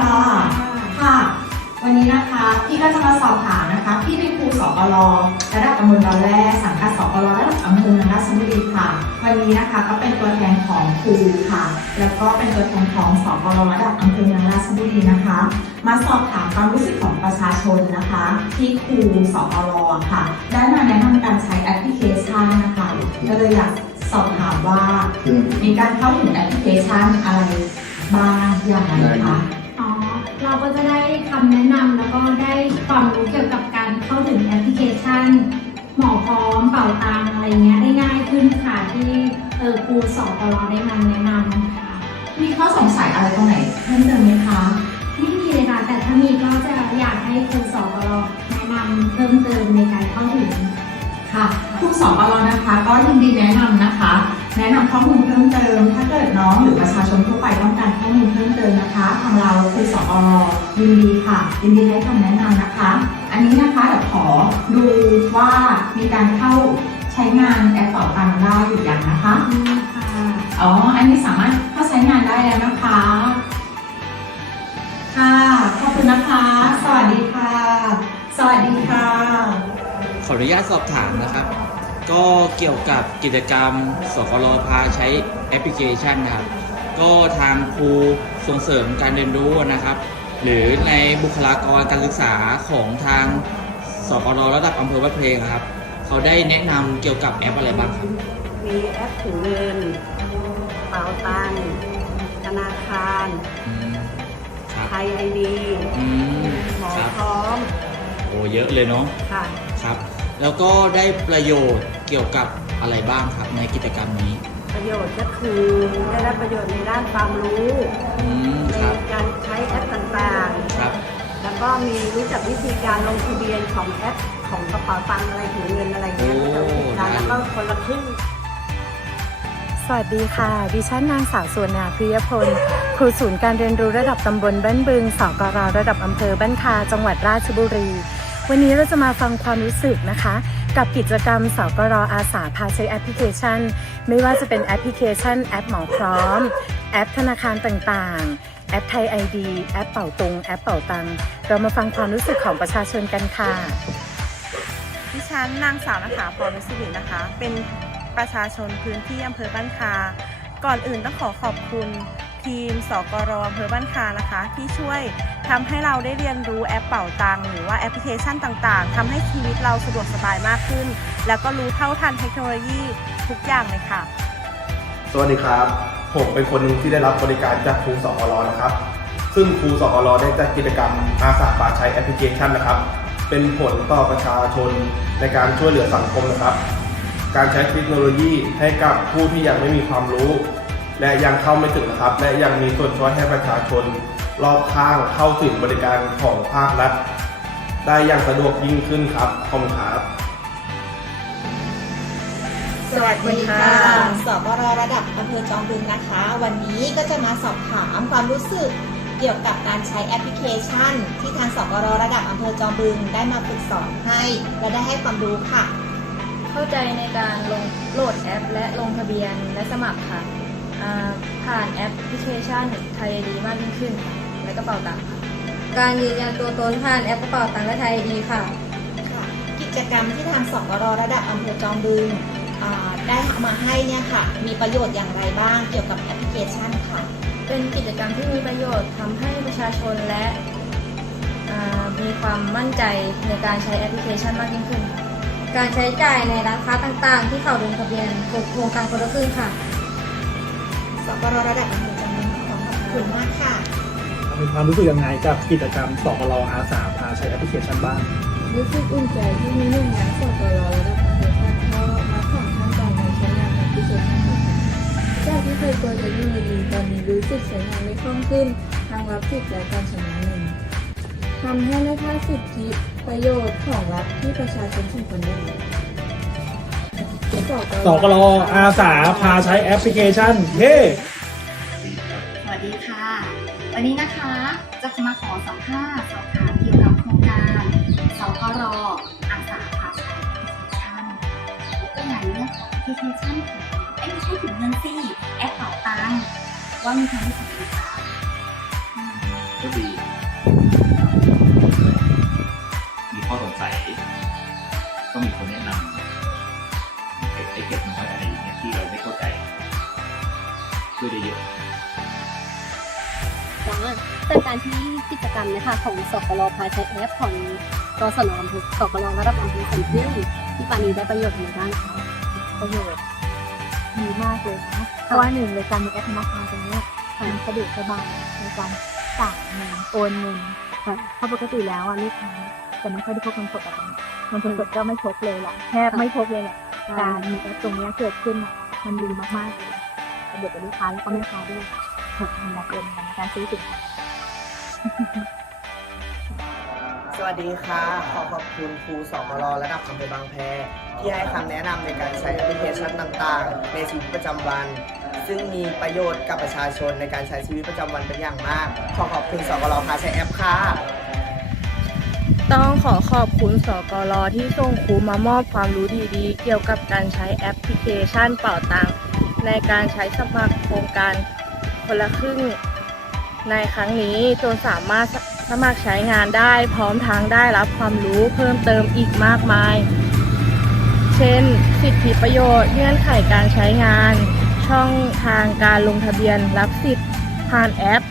ค่ะค่ะ วันนี้นะคะพี่ก็จะมาสอบถามนะคะ พี่เป็นครูสกลระดับตำบลดอนแร่สังกัดสกลระดับอำเภอเมืองราชบุรีค่ะ วันนี้นะคะก็เป็นตัวแทนของครูค่ะ แล้วก็เป็นตัวแทนของสกลระดับอำเภอเมืองราชบุรีนะคะ มาสอบถามความรู้สึกของประชาชนนะคะ ที่ครูสกลค่ะ ได้มาแนะนำการใช้แอปพลิเคชันนะคะก็เลยอยากสอบถามว่ามีการเข้าถึงแอปพลิเคชันอะไรบ้างอย่างไรคะอ๋อ เราก็จะได้คำแนะนำแล้วก็ได้ความรู้เกี่ยวกับการเข้าถึงแอปพลิเคชัน หมอพร้อมเป่าตังอะไรเงี้ยได้ง่ายขึ้นค่ะที่เออครูสอนตลอได้มาแนะนำค่ะมีข้อสงสัยอะไรตรงไหนเพิ่มเติมไหมคะไม่มีเลยค่ะแต่ถ้ามีก็จะอยากให้ครูสอนตลอแนะนำเพิ่มเติมในการเข้าถึงค่ะครูสอนเรานะคะ ก็ยินดีแนะนำนะคะ แนะนำข้อมูลเพิ่มเติม ถ้าเกิดน้องหรือประชาชนทั่วไปต้องการข้อมูลเพิ่มเติมนะคะทางเราครูสอนยินดีค่ะยินดีให้คำแนะนำนะคะ อันนี้นะคะเดี๋ยวขอดูว่ามีการเข้าใช้งานแอปเป่าตังค์ได้หรือยังนะคะนี่ค่ะอ๋ออันนี้สามารถเข้าใช้งานได้แล้วนะคะ ค่ะขอบคุณนะคะ สวัสดีค่ะ สวัสดีค่ะ ขออนุญาตสอบถามนะครับ ก็เกี่ยวกับกิจกรรมสกลพาใช้แอปพลิเคชันนะครับ ก็ทางครูส่งเสริมการเรียนรู้นะครับ หรือในบุคลากรการศึกษาของทางสกลระดับอำเภอวัดเพลงนะครับ เขาได้แนะนำเกี่ยวกับแอปอะไรบ้างครับมีแอปถุงเงินเป๋าตังค์ธนาคารอืมครับไทยไอดีอืมหมอครับพร้อมโอ้เยอะเลยเนาะค่ะครับ แล้วก็ได้ประโยชน์เกี่ยวกับอะไรบ้างครับในกิจกรรมนี้ประโยชน์ก็คือได้รับประโยชน์ในด้านความรู้อืมในครับการใช้แอปต่างครับ ๆ แล้วก็มีรู้จักวิธีการลงทะเบียนของแอปของกระเป๋าตังค์อะไรถุงเงินอะไรเงี้ยรู้จักวิธีการแล้วก็คนละครึ่ง สวัสดีค่ะ ดิฉันนางสาวสวนาพริยพล ครูศูนย์การเรียนรู้ระดับตำบลบ้านบึง สกรระดับอำเภอบ้านคา จังหวัดราชบุรี วันนี้เราจะมาฟังความรู้สึกนะคะ กับกิจกรรมสกรออาสาพาใช้แอปพลิเคชัน ไม่ว่าจะเป็นแอปพลิเคชันแอปหมอพร้อม แอปธนาคารต่างๆ แอปไทยไอดีแอปเป่าตุงแอปเป่าตัง เรามาฟังความรู้สึกของประชาชนกันค่ะ ดิฉันนางสาวนัฐาพรวิสิรินะคะ เป็นประชาชนพื้นที่อำเภอบ้านคา ก่อนอื่นต้องขอขอบคุณ ทีมสกรอำเภอบ้านคานะคะ ที่ช่วยทำให้เราได้เรียนรู้แอปเป่าตังหรือว่าแอปพลิเคชันต่างๆทำให้ชีวิตเราสะดวกสบายมากขึ้น แล้วก็รู้เท่าทันเทคโนโลยีทุกอย่างเลยค่ะ สวัสดีครับ ผมเป็นคนหนึ่งที่ได้รับบริการจากครูสอกลนะครับ ซึ่งครูสอกลได้จัดกิจกรรมอาสาป่าใช้แอปพลิเคชันนะครับเป็นผลต่อประชาชนในการช่วยเหลือสังคมนะครับ การใช้เทคโนโลยีให้กับผู้ที่ยังไม่มีความรู้ และยังเข้าไม่ถึงนะครับ และยังมีส่วนช่วยให้ประชาชนรอบข้างเข้าถึงบริการของภาครัฐ ได้อย่างสะดวกยิ่งขึ้นครับขอบคุณครับสวัสดีค่ะสบรระดับอำเภอจอมบึงนะคะ วันนี้ก็จะมาสอบถามความรู้สึกเกี่ยวกับการใช้แอปพลิเคชัน ที่ทางสบรระดับอำเภอจอมบึงได้มาฝึกสอนให้ และได้ให้ความรู้ค่ะ เข้าใจในการลงโหลดแอป และลงทะเบียนและสมัครค่ะอ่า ผ่านแอปพลิเคชันไทยดีมากยิ่งขึ้นค่ะและกระเป๋าตังค์ค่ะการยืนยันตัวตนผ่านแอปกระเป๋าตังค์และไทยดีค่ะค่ะกิจกรรมที่ทางสบรระดับอำเภอจอมบึงอ่าได้เอามาให้เนี่ยค่ะ มีประโยชน์อย่างไรบ้างเกี่ยวกับแอปพลิเคชันค่ะ เป็นกิจกรรมที่มีประโยชน์ทำให้ประชาชนและอ่ามีความมั่นใจในการใช้แอปพลิเคชันมากยิ่งขึ้นค่ะ การใช้จ่ายในร้านค้าต่างๆ ที่เขาลงทะเบียนโครงการคนละครึ่งค่ะ สบรระดับอำเภอจอมบึงขอขอบคุณมากค่ะมีความรู้สึกยังไงกับกิจกรรมสกลอาสาพาใช้แอปพลิเคชันบ้างรู้สึกอุ่นใจที่มีหน่วยงานสกลระดับอำเภอท่านเข้ามาสอนขั้นตอนในใช้งานแอปพลิเคชันต่างๆจากที่เคยกลัวเทคโนโลยีตอนนี้รู้สึกใช้งานได้คล่องขึ้นทางรับสิทธิ์และการชำระเงินทำให้ได้ค่าสิทธิประโยชน์ของรัฐที่ประชาชนสมควรได้รับ สกลอาสาพาใช้แอปพลิเคชันเฮ้สวัสดีค่ะ วันนี้นะคะจะมาขอสัมภาษณ์สอบถามเกี่ยวกับโครงการสกรอาสาพาใช้แอปพลิเคชันยกตัวอย่างเรื่องของแอปพลิเคชันของเอ้ยไม่ใช่ถึงเงินสิแอปเป๋าตังค์ว่ามีความรู้สึกยังไงคะรู้ก็ดี ช่วยได้เยอะแต่การที่กิจกรรมนะคะของสกลพาใช้แอปของกศนอำเภอสกลระดับอำเภอสันพึ่งที่ปานีได้ประโยชน์ในด้านคะประโยชน์ดีมากเลยนะเพราะว่าหนึ่งในการมีแอปธนาคารตรงเนี้ยมันสะดวกสบายในการจ่ายเงินโอนเงินเพราะปกติแล้วอะลูกค้าจะไม่ค่อยได้พกเงินสดอะไรเงินสดก็ไม่พกเลยแหละแทบไม่พกเลยแหละการมีแอปตรงเนี้ยเกิดขึ้นอะมันดีมากๆเลย สะดวกกับลูกค้าแล้วก็แม่ค้าด้วยมันแบบเป็นในการซื้อสินค้าสวัสดีค่ะ ขอขอบคุณครูสกรระดับอำเภอบางแพ ที่ให้คำแนะนำในการใช้แอปพลิเคชันต่างๆ ในชีวิตประจำวัน ซึ่งมีประโยชน์กับประชาชนในการใช้ชีวิตประจำวันเป็นอย่างมาก ขอขอบคุณสกรพาใช้แอปค่ะ ต้องขอขอบคุณสกลที่ส่งครูมามอบความรู้ดีๆ เกี่ยวกับการใช้แอปพลิเคชันเป่าตังค์ ในการใช้สมัครโครงการคนละครึ่งในครั้งนี้จนสามารถสมัครใช้งานได้พร้อมทั้งได้รับความรู้เพิ่มเติมอีกมากมาย เช่น สิทธิประโยชน์เงื่อนไขการใช้งาน ช่องทางการลงทะเบียนรับสิทธิ์ผ่านแอป